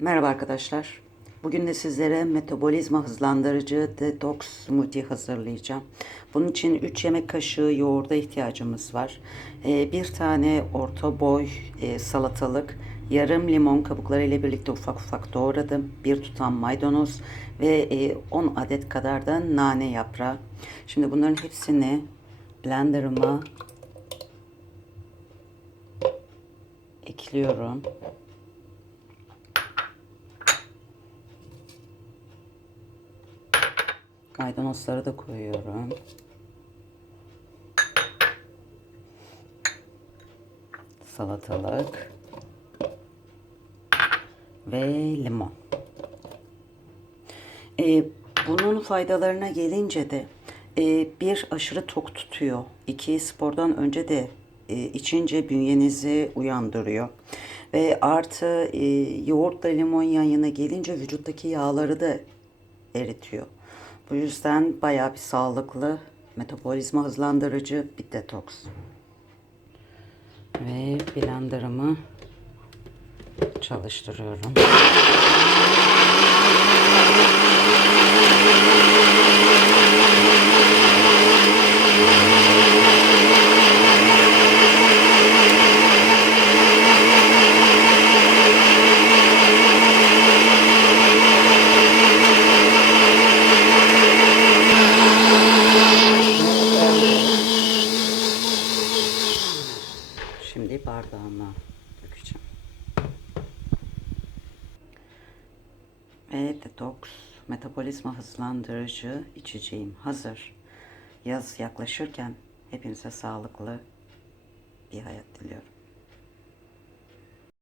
Merhaba arkadaşlar. Bugün de sizlere metabolizma hızlandırıcı detoks smoothie hazırlayacağım. Bunun için 3 yemek kaşığı yoğurda ihtiyacımız var. Bir tane orta boy salatalık, yarım limon kabukları ile birlikte ufak ufak doğradım. Bir tutam maydanoz ve 10 adet kadar da nane yaprağı. Şimdi bunların hepsini blenderıma ekliyorum. Maydanozları da koyuyorum. Salatalık ve limon. Bunun faydalarına gelince de bir aşırı tok tutuyor. İki spordan önce de içince bünyenizi uyandırıyor. Ve artı yoğurtla limon yan yana gelince vücuttaki yağları da eritiyor. Bu yüzden bayağı bir sağlıklı, metabolizma hızlandırıcı bir detoks. Ve blenderımı çalıştırıyorum. Şimdi bardağıma dökeceğim. Ve detoks metabolizma hızlandırıcı içeceğim hazır. Yaz yaklaşırken hepinize sağlıklı bir hayat diliyorum.